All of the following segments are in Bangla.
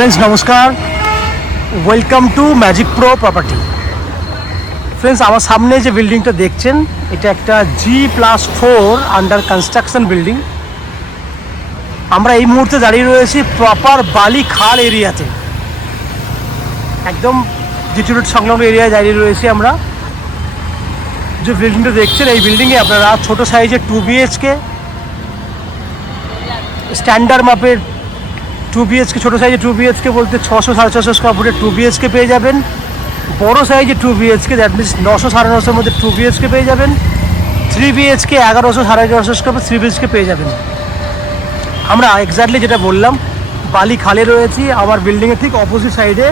फ्रेंड्स नमस्कार, welcome to magic pro property. Friends আমার সামনে যে বিল্ডিংটা দেখছেন এটা একটা G+4 আন্ডার কনস্ট্রাকশন বিল্ডিং। আমরা এই মুহূর্তে দাঁড়িয়ে রয়েছি প্রপার বালি খাল এরিয়াতে, একদম জিটি রোড সংলগ্ন এরিয়ায় দাঁড়িয়ে রয়েছি আমরা। যে বিল্ডিংটা দেখছেন এই বিল্ডিংয়ে আপনারা ছোট সাইজের 2 BHK স্ট্যান্ডার্ড মাপের 2 BHK, ছোটো সাইজে 2 BHK বলতে 600-650 স্কোয়ার ফুটের 2 BHK পেয়ে যাবেন। বড় সাইজে 2 BHK দ্যাট মিনস 900-950 মধ্যে 2 BHK পেয়ে যাবেন। 3 BHK 1100-1150 স্কোয়ার ফুট 3 BHK পেয়ে যাবেন। আমরা এক্স্যাক্টলি যেটা বললাম বালি খালে রয়েছি। আমার বিল্ডিংয়ের ঠিক অপোজিট সাইডে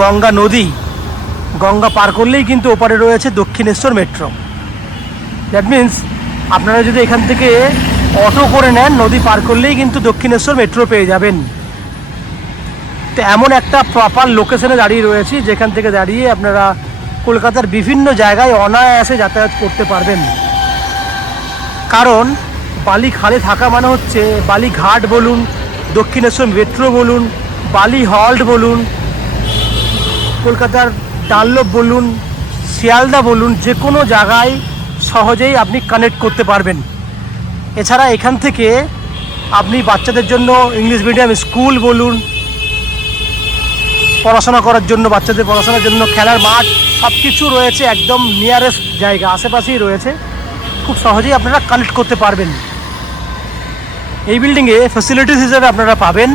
গঙ্গা নদী, গঙ্গা পার করলেই কিন্তু ওপারে রয়েছে দক্ষিণেশ্বর মেট্রো। দ্যাট মিনস আপনারা যদি এখান থেকে অটো করে নেন নদী পার করলেই কিন্তু দক্ষিণেশ্বর মেট্রো পেয়ে যাবেন। তো এমন একটা প্রপার লোকেশনে দাঁড়িয়ে রয়েছি যেখান থেকে দাঁড়িয়ে আপনারা কলকাতার বিভিন্ন জায়গায় অনায়াসে যাতায়াত করতে পারবেন। কারণ বালি খালে থাকা মানে হচ্ছে বালি ঘাট বলুন, দক্ষিণেশ্বর মেট্রো বলুন, বালি হল্ট বলুন, কলকাতার ডানলপ বলুন, শিয়ালদা বলুন, যে কোনো জায়গায় সহজেই আপনি কানেক্ট করতে পারবেন। এছাড়া এখান থেকে আপনি বাচ্চাদের জন্য ইংলিশ মিডিয়াম স্কুল বলুন, পড়াশোনা করার জন্য বাচ্চাদের পড়াশোনার জন্য খেলার মাঠ সব কিছু রয়েছে, একদম নিয়ারেস্ট জায়গা আশেপাশেই রয়েছে, খুব সহজেই আপনারা কানেক্ট করতে পারবেন। এই বিল্ডিংয়ে ফ্যাসিলিটিস হিসেবে আপনারা পাবেন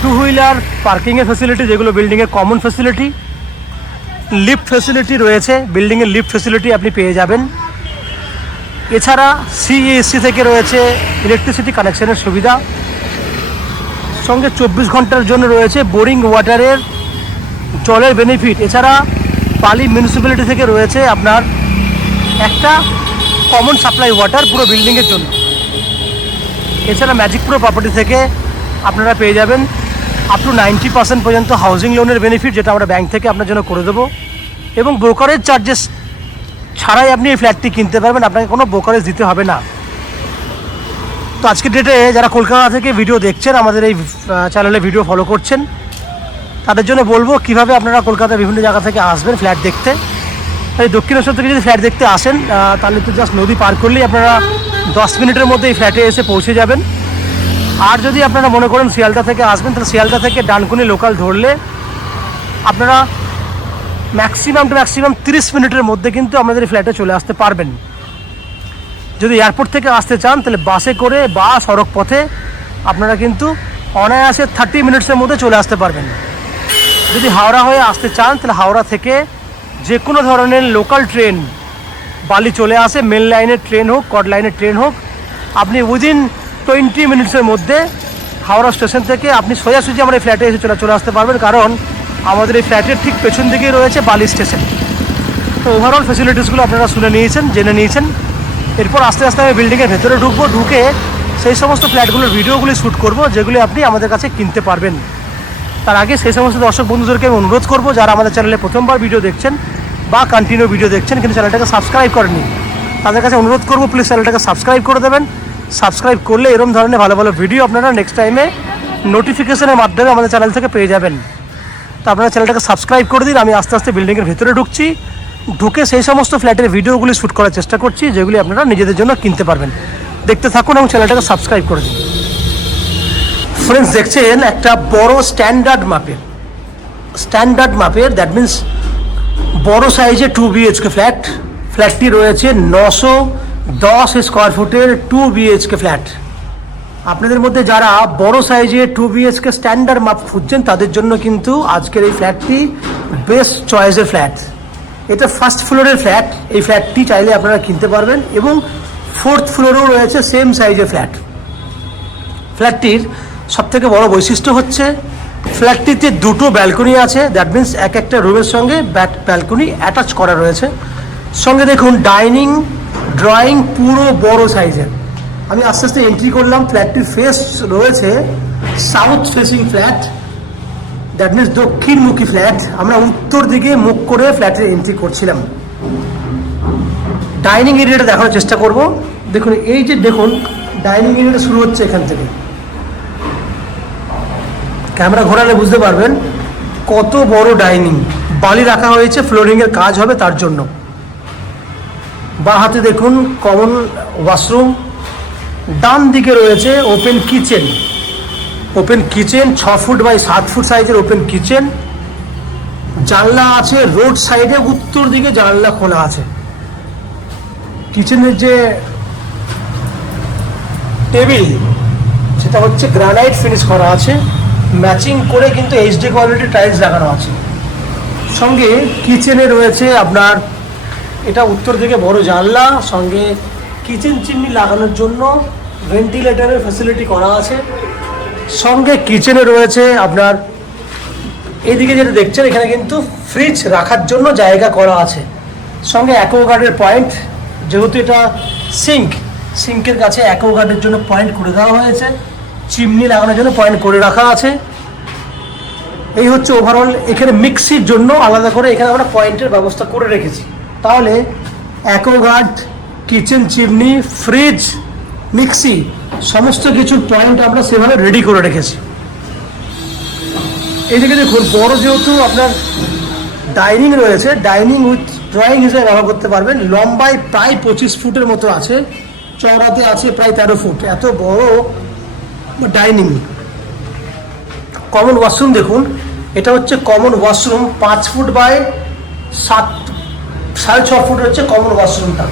2 হুইলার পার্কিংয়ের ফ্যাসিলিটি, যেগুলো বিল্ডিংয়ের কমন ফ্যাসিলিটি। লিফট ফ্যাসিলিটি রয়েছে, বিল্ডিংয়ের লিফট ফ্যাসিলিটি আপনি পেয়ে যাবেন। এছাড়া CESC থেকে রয়েছে ইলেকট্রিসিটি কানেকশনের সুবিধা, সঙ্গে 24 ঘন্টার জন্য রয়েছে বোরিং ওয়াটারের জলের বেনিফিট। এছাড়া বালি মিউনিসিপ্যালিটি থেকে রয়েছে আপনার একটা কমন সাপ্লাই ওয়াটার পুরো বিল্ডিংয়ের জন্য। এছাড়া ম্যাজিক প্রো প্রপার্টি থেকে আপনারা পেয়ে যাবেন আপ টু 90% পর্যন্ত হাউজিং লোনের বেনিফিট, যেটা আমরা ব্যাংক থেকে আপনার জন্য করে দেবো, এবং ব্রোকারেজ চার্জেস ছাড়াই আপনি এই ফ্ল্যাটটি কিনতে পারবেন, আপনাকে কোনো ব্রোকারেজ দিতে হবে না। তো আজকের ডেটে যারা কলকাতা থেকে ভিডিও দেখছেন, আমাদের এই চ্যানেলে ভিডিও ফলো করছেন, তাদের জন্য বলবো কিভাবে আপনারা কলকাতার বিভিন্ন জায়গা থেকে আসবেন ফ্ল্যাট দেখতে। এই দক্ষিণেশ্বর থেকে যদি ফ্ল্যাট দেখতে আসেন তাহলে তো জাস্ট নদী পার করলেই আপনারা 10 মিনিটের মধ্যে এই ফ্ল্যাটে এসে পৌঁছে যাবেন। আর যদি আপনারা মনে করেন শিয়ালদা থেকে আসবেন, তাহলে শিয়ালদা থেকে ডানকুনি লোকাল ধরলে আপনারা ম্যাক্সিমাম 30 মিনিটের মধ্যে কিন্তু আমাদের এই ফ্ল্যাটে চলে আসতে পারবেন। যদি এয়ারপোর্ট থেকে আসতে চান তাহলে বাসে করে বা সড়ক পথে আপনারা কিন্তু অনায়াসে 30 মিনিটসের মধ্যে চলে আসতে পারবেন। যদি হাওড়া হয়ে আসতে চান তাহলে হাওড়া থেকে যে কোনো ধরনের লোকাল ট্রেন বালি চলে আসে, মেন লাইনের ট্রেন হোক, কড লাইনের ট্রেন হোক, আপনি উইদিন 20 মিনিটসের মধ্যে হাওড়া স্টেশন থেকে আপনি সোজাসুজি আমার এই ফ্ল্যাটে এসে চলে আসতে পারবেন। কারণ আমাদের এই ফ্ল্যাটের ঠিক পেছন দিকেই রয়েছে বালি স্টেশন। তো ওভারঅল ফেসিলিটিসগুলো আপনারা শুনে নিয়েছেন, জেনে নিয়েছেন। এরপর আস্তে আস্তে আমি বিল্ডিংয়ের ভেতরে ঢুকবো, ঢুকে সেই সমস্ত ফ্ল্যাটগুলোর ভিডিওগুলি শ্যুট করবো যেগুলি আপনি আমাদের কাছে কিনতে পারবেন। তার আগে সেই সমস্ত দর্শক বন্ধুদেরকে আমি অনুরোধ করবো যারা আমাদের চ্যানেলে প্রথমবার ভিডিও দেখছেন বা কন্টিনিউ ভিডিও দেখছেন কিন্তু চ্যানেলটাকে সাবস্ক্রাইব করেননি, তাদের কাছে অনুরোধ করবো প্লিজ চ্যানেলটাকে সাবস্ক্রাইব করে দেবেন। সাবস্ক্রাইব করলে এরকম ধরনের ভালো ভালো ভিডিও আপনারা নেক্সট টাইমে নোটিফিকেশনের মাধ্যমে আমাদের চ্যানেল থেকে পেয়ে যাবেন। তো আপনারা চ্যানেলটাকে সাবস্ক্রাইব করে দিন। আমি আস্তে আস্তে বিল্ডিংয়ের ভেতরে ঢুকছি, ঢুকে সেই সমস্ত ফ্ল্যাটের ভিডিওগুলি শ্যুট করার চেষ্টা করছি যেগুলি আপনারা নিজেদের জন্য কিনতে পারবেন। দেখতে থাকুন এবং চ্যানেলটাকে সাবস্ক্রাইব করে দিন। ফ্রেন্ডস দেখছেন একটা বড় স্ট্যান্ডার্ড মাপের দ্যাট মিনস বড় সাইজে 2 BHK ফ্ল্যাটটি রয়েছে 910 স্কোয়ার ফুটের 2 BHK ফ্ল্যাট। আপনাদের মধ্যে যারা বড় সাইজে 2 BHK স্ট্যান্ডার্ড মাপ খুঁজছেন তাদের জন্য কিন্তু আজকের এই ফ্ল্যাটটি বেস্ট চয়েসের ফ্ল্যাট। এটা ফার্স্ট ফ্লোরের ফ্ল্যাট, এই ফ্ল্যাটটি চাইলে আপনারা কিনতে পারবেন এবং 4th ফ্লোরেও রয়েছে সেম সাইজের ফ্ল্যাট। ফ্ল্যাটটির সবথেকে বড় বৈশিষ্ট্য হচ্ছে ফ্ল্যাটটিতে 2টো ব্যালকনি আছে, দ্যাট মিনস এক একটা রুমের সঙ্গে ব্যালকনি অ্যাটাচ করা রয়েছে। সঙ্গে দেখুন ডাইনিং, ড্রয়িং পুরো বড় সাইজের। আমি আস্তে আস্তে এন্ট্রি করলাম, ফ্ল্যাটটির ফেস রয়েছে south facing flat, that means দক্ষিণমুখী ফ্ল্যাট। আমরা উত্তর দিকে মুখ করে ফ্ল্যাটে এন্ট্রি করছিলাম। ডাইনিং এরিয়াটা দেখানোর চেষ্টা করব। দেখুন ডাইনিং এরিয়াটা শুরু হচ্ছে এখান থেকে, ক্যামেরা ঘোরালে বুঝতে পারবেন কত বড় ডাইনিং, বালি রাখা হয়েছে, ফ্লোরিংয়ের কাজ হবে তার জন্য। বা হাতে দেখুন কমন ওয়াশরুম, ডান দিকে রয়েছে open kitchen. Open kitchen 6 foot by 7 foot সাইজের ওপেন কিচেন। জানলা আছে রোড সাইডে, উত্তর দিকে জানলা খোলা আছে। কিচেনের যে টেবিল সেটা হচ্ছে গ্রানাইট ফিনিশ করা আছে, ম্যাচিং করে কিন্তু এইচডি কোয়ালিটি টাইলস লাগানো আছে। সঙ্গে কিচেনে রয়েছে আপনার, এটা উত্তর দিকে বড় জানলা, সঙ্গে কিচেন চিমনি লাগানোর জন্য ভেন্টিলেটরের ফ্যাসিলিটি করা আছে। সঙ্গে কিচেনে রয়েছে আপনার এইদিকে যেটা দেখছেন এখানে কিন্তু ফ্রিজ রাখার জন্য জায়গা করা আছে। সঙ্গে অ্যাকোয়াগার্ডের পয়েন্ট, যেহেতু এটা সিঙ্কের কাছে অ্যাকোয়াগার্ডের জন্য পয়েন্ট করে দেওয়া হয়েছে, চিমনি লাগানোর জন্য পয়েন্ট করে রাখা আছে। এই হচ্ছে ওভারঅল। এখানে মিক্সির জন্য আলাদা করে এখানে আমরা পয়েন্টের ব্যবস্থা করে রেখেছি। তাহলে Aquaguard, kitchen chimney, fridge, mixie সমস্ত কিছুর পয়েন্ট আমরা সেভাবে রেডি করে রেখেছি। এইদিকে দেখুন বড় যেহেতু আপনার ডাইনিং রয়েছে, ডাইনিং উইথ ড্রয়িং হিসেবে ব্যবহার করতে পারবেন। লম্বায় প্রায় 25 ফুটের মতো আছে, চওড়াতে আছে প্রায় 13 ফুট, এত বড় ডাইনিং। কমন ওয়াশরুম দেখুন, এটা হচ্ছে common washroom, 5 foot by 6.5 foot হচ্ছে কমন ওয়াশরুমটা।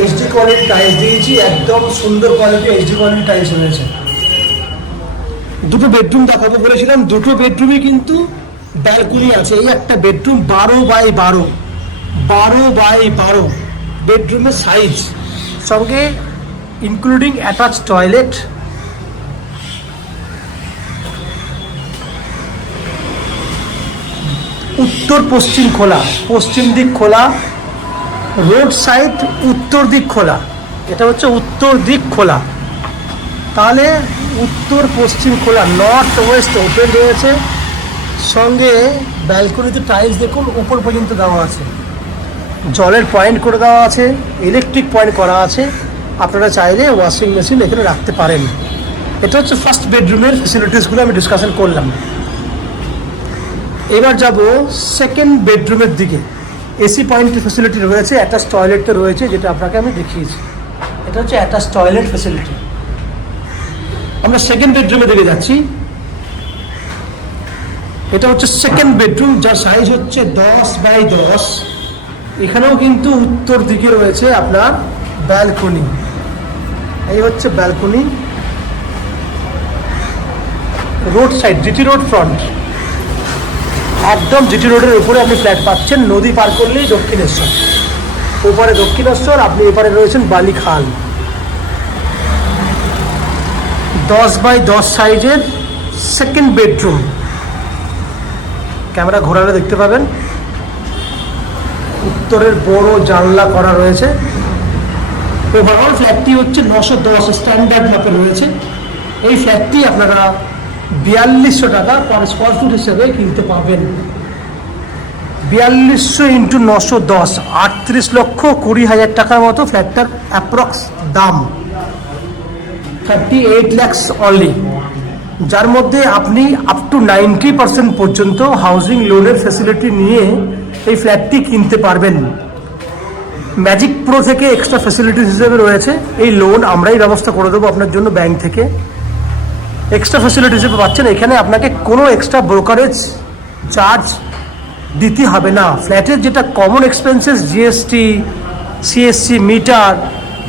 এইচডি কোয়ালিটি টাইলস দিয়েছি, একদম সুন্দর কোয়ালিটি এইচডি কোয়ালিটি টাইলস রয়েছে। দুটো বেডরুম দেখাবো বলেছিলাম, দুটো বেডরুমই কিন্তু ব্যালকনি আছে। এই একটা বেডরুম 12 বাই 12 বেডরুমের সাইজ, সঙ্গে ইনক্লুডিং অ্যাটাচ টয়লেট। উত্তর পশ্চিম খোলা, পশ্চিম দিক খোলা, রোড সাইড উত্তর দিক খোলা। এটা হচ্ছে উত্তর দিক খোলা, তাহলে উত্তর পশ্চিম খোলা, নর্থ ওয়েস্ট ওপেন রয়েছে। সঙ্গে ব্যালকনিতে টাইলস দেখুন উপর পর্যন্ত দেওয়া আছে, জলের পয়েন্ট করে দেওয়া আছে, ইলেকট্রিক পয়েন্ট করা আছে। আপনারা চাইলে ওয়াশিং মেশিন এখানে রাখতে পারেন। এটা হচ্ছে ফার্স্ট বেডরুমের ফেসিলিটিসগুলো আমি ডিসকাশন করলাম। এবার যাব সেকেন্ড বেডরুমের দিকে। এসি পয়েন্টের ফেসিলিটি রয়েছে, অ্যাটাচ টয়লেটটা রয়েছে, যেটা আপনাকে আমি দেখিয়েছি। এটা হচ্ছে অ্যাটাচ টয়লেট ফেসিলিটি। আমরা সেকেন্ড বেডরুমে দিকে যাচ্ছি। এটা হচ্ছে সেকেন্ড বেডরুম, যার সাইজ হচ্ছে 10 বাই 10। এখানেও কিন্তু উত্তর দিকে রয়েছে আপনার ব্যালকনি। এই হচ্ছে balcony, road side, GT road front, একদম জিটি রোডের উপরে আপনি ফ্ল্যাট পাচ্ছেন। নদী পার করলেই দক্ষিণেশ্বর, ওপারে দক্ষিণেশ্বর, আপনি এপারে রয়েছেন বালিখাল। 10 বাই 10 সাইজের সেকেন্ড বেডরুম। ক্যামেরা ঘোরালে দেখতে পাবেন উত্তরের বড় জানলা করা রয়েছে। ওভারঅল ফ্ল্যাটটি হচ্ছে 910 স্ট্যান্ডার্ড মাপে রয়েছে। এই ফ্ল্যাটটি আপনারা 4200 টাকা পার স্কোয়ার ফুট হিসেবে কিনতে পাবেন। 4200 ইন্টু 910, 38,20,000 টাকার মতো ফ্ল্যাটটার অ্যাপ্রক্স দাম। 38 lakhs অনলি, যার মধ্যে আপনি আপ টু 90% পর্যন্ত হাউজিং লোনের ফ্যাসিলিটি নিয়ে এই ফ্ল্যাটটি কিনতে পারবেন। ম্যাজিক প্রো থেকে এক্সট্রা ফ্যাসিলিটিস হিসেবে রয়েছে এই লোন আমরাই ব্যবস্থা করে দেবো আপনার জন্য ব্যাংক থেকে। এক্সট্রা ফ্যাসিলিটি হিসেবে পাচ্ছেন, এখানে আপনাকে কোনো এক্সট্রা ব্রোকারেজ চার্জ দিতে হবে না। ফ্ল্যাটের যেটা common expenses, GST, CSC, meter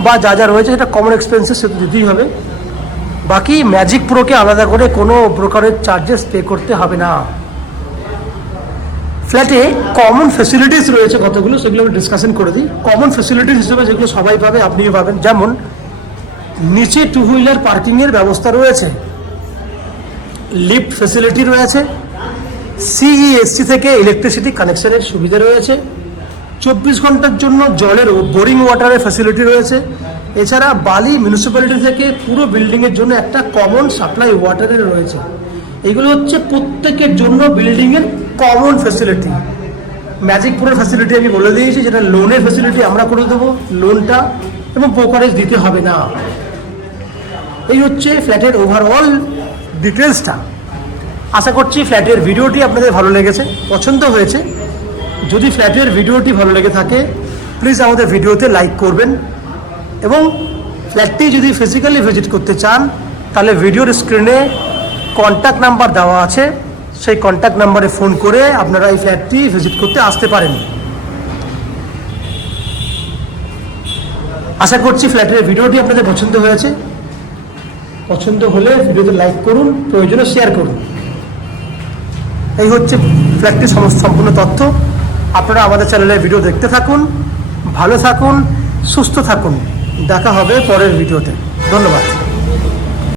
বা যা যা রয়েছে সেটা কমন এক্সপেন্সেস, সেটা দিতেই হবে। বাকি ম্যাজিক প্রোকে আলাদা করে কোনো ব্রোকারেজ চার্জেস পে করতে হবে না। ফ্ল্যাটে কমন ফ্যাসিলিটিস রয়েছে কতগুলো, সেগুলো আমি ডিসকাশন করে দিই। কমন ফ্যাসিলিটিস হিসেবে যেগুলো সবাই পাবে আপনিও পাবেন, যেমন নিচে 2 হুইলার পার্কিংয়ের ব্যবস্থা রয়েছে, লিফট ফ্যাসিলিটি রয়েছে, সিইএসসি থেকে ইলেকট্রিসিটি কানেকশনের সুবিধা রয়েছে, 24 ঘন্টার জন্য জলের বোরিং ওয়াটারের ফ্যাসিলিটি রয়েছে। এছাড়া বালি মিউনিসিপ্যালিটি থেকে পুরো বিল্ডিংয়ের জন্য একটা কমন সাপ্লাই ওয়াটারের রয়েছে। এগুলো হচ্ছে প্রত্যেকের জন্য বিল্ডিংয়ের কমন ফ্যাসিলিটি। ম্যাজিক প্রোর ফ্যাসিলিটি আমি বলে দিয়েছি, যেটা লোনের ফ্যাসিলিটি আমরা করে দেবো, লোনটা এবং ব্রোকারেজ দিতে হবে না। এই হচ্ছে ফ্ল্যাটের ওভারঅল ডিটেলসটা। আশা করছি ফ্ল্যাটের ভিডিওটি আপনাদের ভালো লেগেছে, পছন্দ হয়েছে। যদি ফ্ল্যাটের ভিডিওটি ভালো লেগে থাকে প্লিজ আমাদের ভিডিওতে লাইক করবেন, এবং ফ্ল্যাটটি যদি ফিজিক্যালি ভিজিট করতে চান তাহলে ভিডিওর স্ক্রিনে কন্ট্যাক্ট নাম্বার দেওয়া আছে, সেই কন্ট্যাক্ট নাম্বারে ফোন করে আপনারা এই ফ্ল্যাটটি ভিজিট করতে আসতে পারেন। আশা করছি ফ্ল্যাটের ভিডিওটি আপনাদের পছন্দ হয়েছে। পছন্দ হলে ভিডিওতে লাইক করুন, প্রয়োজনে শেয়ার করুন। এই হচ্ছে ফ্ল্যাটটির সম্পূর্ণ তথ্য। আপনারা আমাদের চ্যানেলে ভিডিও দেখতে থাকুন, ভালো থাকুন, সুস্থ থাকুন। দেখা হবে পরের ভিডিওতে। ধন্যবাদ।